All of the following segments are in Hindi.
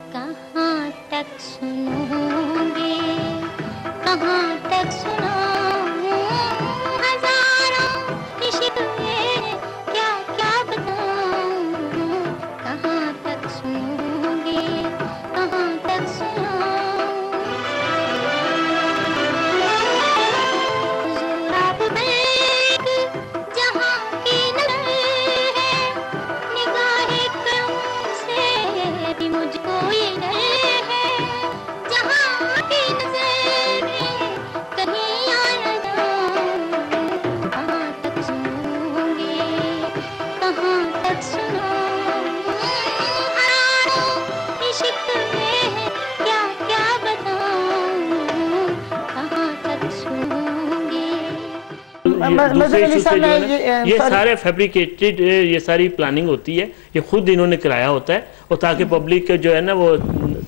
कहाँ तक सुनोगे, कहाँ तक सुनाऊं हजारों शिकवे, क्या क्या बताऊं। कहाँ तक सुनोगे, कहाँ तक सुनाऊं। हुजूर आप एक जहाँ की नज़र है, निगाहे करम से भी मुझको ये डर है। जहाँ की नज़र में कहीं आ न जाऊं। कहाँ तक सुनोगे, कहाँ तक सुनाऊं हजारों शिकवे, क्या क्या बताऊं। कहाँ तक सुनोगे। दूसरे इशू से जो है ना, ये सारे फैब्रिकेटेड, ये सारी प्लानिंग होती है, ये खुद इन्होंने कराया होता है, और ताकि पब्लिक का जो है ना वो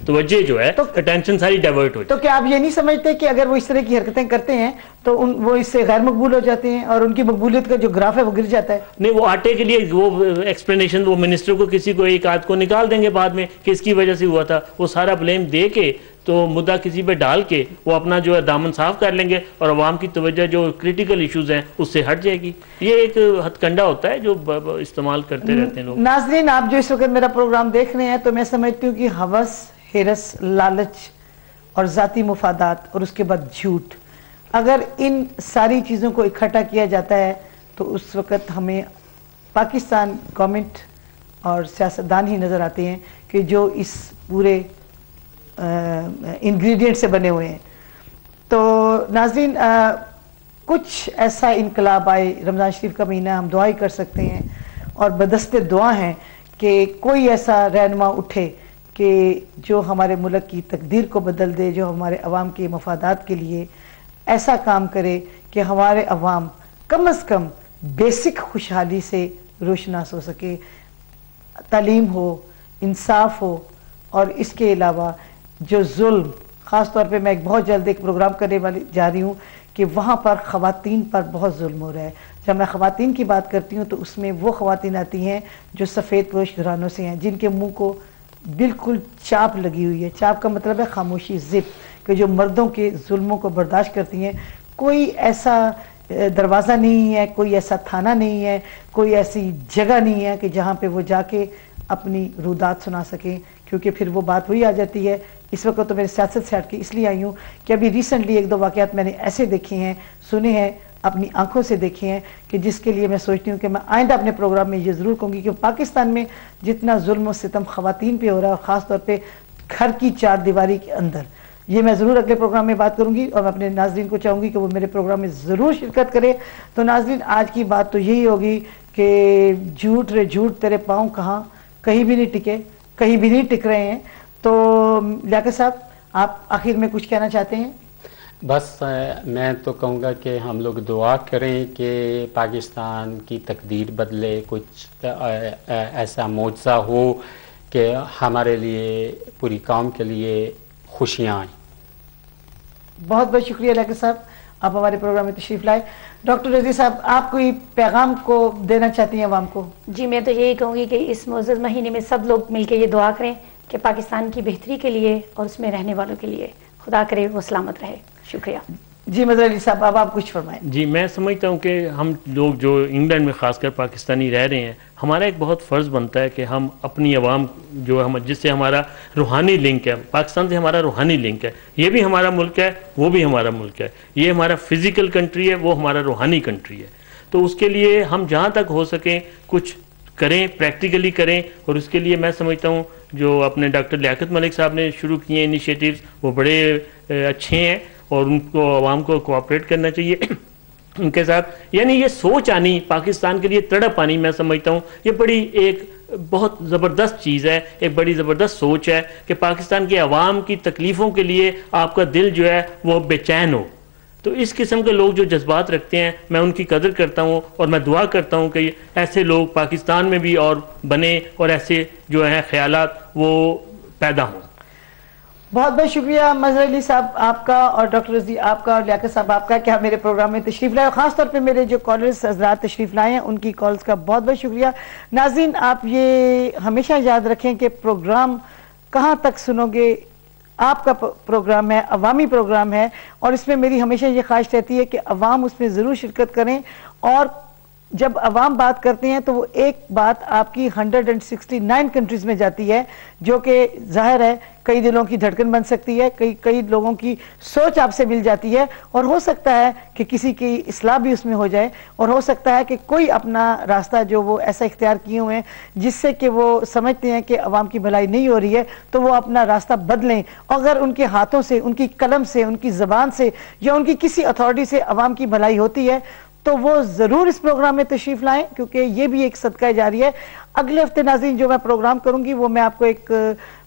तवज्जो जो है, अटेंशन सारी डाइवर्ट हो जाए। तो क्या आप ये नहीं समझते कि अगर वो इस तरह की हरकतें करते हैं तो वो इससे गैर मकबूल हो जाते हैं और उनकी मकबूलियत का जो ग्राफ है वो गिर जाता है? नहीं, वो आटे के लिए वो एक्सप्लेनेशन वो मिनिस्टर को किसी को एक आध को निकाल देंगे बाद में कि इसकी वजह से हुआ था, वो सारा ब्लेम दे के तो मुद्दा किसी पे डाल के वो अपना जो है दामन साफ कर लेंगे और अवाम की तवज्जो जो क्रिटिकल इश्यूज हैं उससे हट जाएगी। ये एक हथकंडा होता है जो इस्तेमाल करते रहते हैं लोग। नाज़रीन, आप जो इस वक्त मेरा प्रोग्राम देख रहे हैं तो मैं समझती हूँ कि हवस, हिरस, लालच और ज़ाती मुफादात और उसके बाद झूठ, अगर इन सारी चीज़ों को इकट्ठा किया जाता है तो उस वक़्त हमें पाकिस्तान गवर्नमेंट और सियासतदान ही नज़र आते हैं कि जो इस पूरे इंग्रेडिएंट से बने हुए हैं। तो नाज़रीन, कुछ ऐसा इनकलाब आए, रमज़ान शरीफ का महीना, हम दुआ ही कर सकते हैं और बदस्ते दुआ हैं कि कोई ऐसा रहनुमा उठे कि जो हमारे मुल्क की तकदीर को बदल दे, जो हमारे अवाम के मफादात के लिए ऐसा काम करे कि हमारे अवाम कम अज़ कम बेसिक खुशहाली से रोशनास हो सके, तालीम हो, इंसाफ हो, और इसके अलावा जो जुल्म, ख़ास तौर पे मैं एक बहुत जल्द एक प्रोग्राम करने वाली जा रही हूँ कि वहाँ पर ख़वातीन पर बहुत जुल्म हो रहा है। जब मैं ख़वातीन की बात करती हूँ तो उसमें वो ख़वातीन आती हैं जो सफ़ेद पोश घरानों से हैं, जिनके मुंह को बिल्कुल चाप लगी हुई है। चाप का मतलब है खामोशी, ज़िप, कि जो मर्दों के जुल्मों को बर्दाश्त करती हैं। कोई ऐसा दरवाज़ा नहीं है, कोई ऐसा थाना नहीं है, कोई ऐसी जगह नहीं है कि जहाँ पे वो जाके अपनी रुदात सुना सकें, क्योंकि फिर वो बात वही आ जाती है। इस वक्त तो मेरी सियासत से हट के इसलिए आई हूँ कि अभी रिसेंटली एक दो वाक़यात मैंने ऐसे देखे हैं, सुने हैं, अपनी आंखों से देखे हैं कि जिसके लिए मैं सोचती हूँ कि मैं आइंदा अपने प्रोग्राम में ये ज़रूर कहूँगी कि पाकिस्तान में जितना जुल्म और सितम ख़वातीन पे हो रहा है, ख़ास तौर पे घर की चार दीवारी के अंदर, ये मैं ज़रूर अगले प्रोग्राम में बात करूँगी और मैं अपने नाज़रीन को चाहूँगी कि वो मेरे प्रोग्राम में ज़रूर शिरकत करें। तो नाज़रीन, आज की बात तो यही होगी कि झूठ रे झूठ तेरे पाँव कहाँ, कहीं भी नहीं टिके, कहीं भी नहीं टिक रहे हैं। तो लियाकत साहब, आप आखिर में कुछ कहना चाहते हैं? बस मैं तो कहूँगा कि हम लोग दुआ करें कि पाकिस्तान की तकदीर बदले, कुछ ऐसा मौजज़ा हो कि हमारे लिए, पूरी कौम के लिए खुशियाँ आएँ। बहुत बहुत शुक्रिया लियाकत साहब, आप हमारे प्रोग्राम में तशरीफ़ लाए। डॉक्टर रज़ी साहब, आप कोई पैगाम को देना चाहती हैं आवाम को? जी, मैं तो यही कहूँगी कि इस मुअज़्ज़ज़ महीने में सब लोग मिलकर ये दुआ करें कि पाकिस्तान की बेहतरी के लिए और उसमें रहने वालों के लिए खुदा करे वो सलामत रहे। शुक्रिया। जी मज़हर अली साहब, अब आप कुछ फरमाएं। जी, मैं समझता हूँ कि हम लोग जो इंग्लैंड में ख़ासकर पाकिस्तानी रह रहे हैं, हमारा एक बहुत फ़र्ज़ बनता है कि हम अपनी आवाम जो हम, जिससे हमारा रूहानी लिंक है, पाकिस्तान से हमारा रूहानी लिंक है, ये भी हमारा मुल्क है, वो भी हमारा मुल्क है, ये हमारा फिज़िकल कंट्री है, वो हमारा रूहानी कंट्री है। तो उसके लिए हम जहाँ तक हो सकें कुछ करें, प्रैक्टिकली करें, और उसके लिए मैं समझता हूँ जो अपने डॉक्टर लियाकत मलिक साहब ने शुरू किए इनिशिएटिव्स वो बड़े अच्छे हैं और उनको आवाम को कोऑपरेट करना चाहिए उनके साथ। यानी ये सोच आनी, पाकिस्तान के लिए तड़प आनी, मैं समझता हूँ ये बड़ी एक बहुत ज़बरदस्त चीज़ है, एक बड़ी ज़बरदस्त सोच है कि पाकिस्तान के अवाम की तकलीफ़ों के लिए आपका दिल जो है वो बेचैन हो। तो इस किस्म के लोग जो जज्बात रखते हैं, मैं उनकी कदर करता हूँ और मैं दुआ करता हूँ कि ऐसे लोग पाकिस्तान में भी और बने और ऐसे जो हैं ख्यालात वो पैदा हों। बहुत बहुत शुक्रिया मज़हर अली साहब आपका और डॉक्टर रज़ी आपका और लियाकत साहब आपका कि आप मेरे प्रोग्राम में तशरीफ़ लाए, और ख़ास तौर पे मेरे जो कॉलर्स हज़रात तशरीफ़ लाए हैं उनकी कॉल्स का बहुत बहुत शुक्रिया। नाज़रीन, आप ये हमेशा याद रखें कि प्रोग्राम कहाँ तक सुनोगे। आपका प्रोग्राम है, अवामी प्रोग्राम है, और इसमें मेरी हमेशा ये ख्वाहिश रहती है कि अवाम उसमें ज़रूर शिरकत करें। और जब अवाम बात करते हैं तो वो एक बात आपकी 169 कंट्रीज में जाती है, जो कि जाहिर है कई दिलों की धड़कन बन सकती है, कई लोगों की सोच आपसे मिल जाती है, और हो सकता है कि किसी की इस्लाह भी उसमें हो जाए, और हो सकता है कि कोई अपना रास्ता जो वो ऐसा इख्तियार किए हुए हैं जिससे कि वो समझते हैं कि अवाम की भलाई नहीं हो रही है, तो वो अपना रास्ता बदलें। अगर उनके हाथों से, उनकी कलम से, उनकी ज़बान से या उनकी किसी अथॉरिटी से अवाम की भलाई होती है तो वो ज़रूर इस प्रोग्राम में तशरीफ़ लाएं, क्योंकि ये भी एक सदका जारी है। अगले हफ्ते नाज़रीन जो मैं प्रोग्राम करूंगी वो मैं आपको एक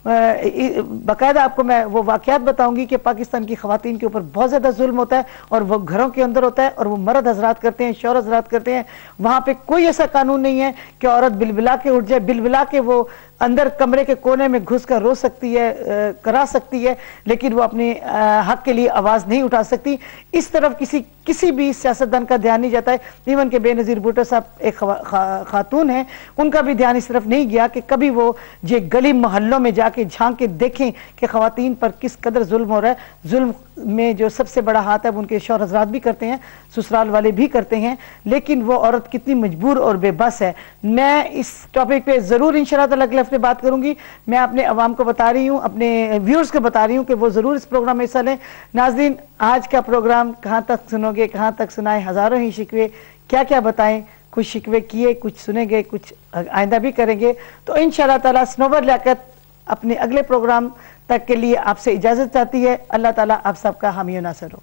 बाकायदा आपको मैं वो वाक़यात बताऊंगी कि पाकिस्तान की ख़वातीन के ऊपर बहुत ज़्यादा जुल्म होता है, और वो घरों के अंदर होता है, और वो मर्द हजरात करते हैं, शौहर हजरात करते हैं। वहाँ पे कोई ऐसा कानून नहीं है कि औरत बिलबिला के उठ जाए, बिलबिला के वो अंदर कमरे के कोने में घुस कर रो सकती है, करा सकती है, लेकिन वो अपने हक के लिए आवाज़ नहीं उठा सकती। इस तरफ किसी भी सियासतदान का ध्यान नहीं जाता है। इवन के बेनज़ीर भुट्टो साहब एक खातून हैं, उनका भी ध्यान इस तरफ नहीं गया कि कभी वो जे गली मोहल्लों में जाके झांक के देखें कि ख़वातीन पर किस कदर जुल्म हो रहा है। जुल्म में जो सबसे बड़ा हाथ है वो उनके शौहर हज़रात भी करते हैं, ससुराल वाले भी करते हैं, लेकिन वो औरत कितनी मजबूर और बेबस है। मैं इस टॉपिक पे ज़रूर इंशाअल्लाह अगले हफ्ते बात करूंगी। मैं अपने अवाम को बता रही हूँ, अपने व्यूअर्स को बता रही हूँ कि वो ज़रूर इस प्रोग्राम में हिस्सा लें। नाज़रीन, आज का प्रोग्राम कहाँ तक सुनोगे, कहाँ तक सुनाए, हज़ारों ही शिकवे, क्या क्या बताएं। कुछ शिकवे किए, कुछ सुने गए, कुछ आइंदा भी करेंगे। तो इंशाअल्लाह ताला स्नोवर लियाकत अपने अगले प्रोग्राम तक के लिए आपसे इजाज़त चाहती है। अल्लाह ताला आप सबका हामी और नासर हो।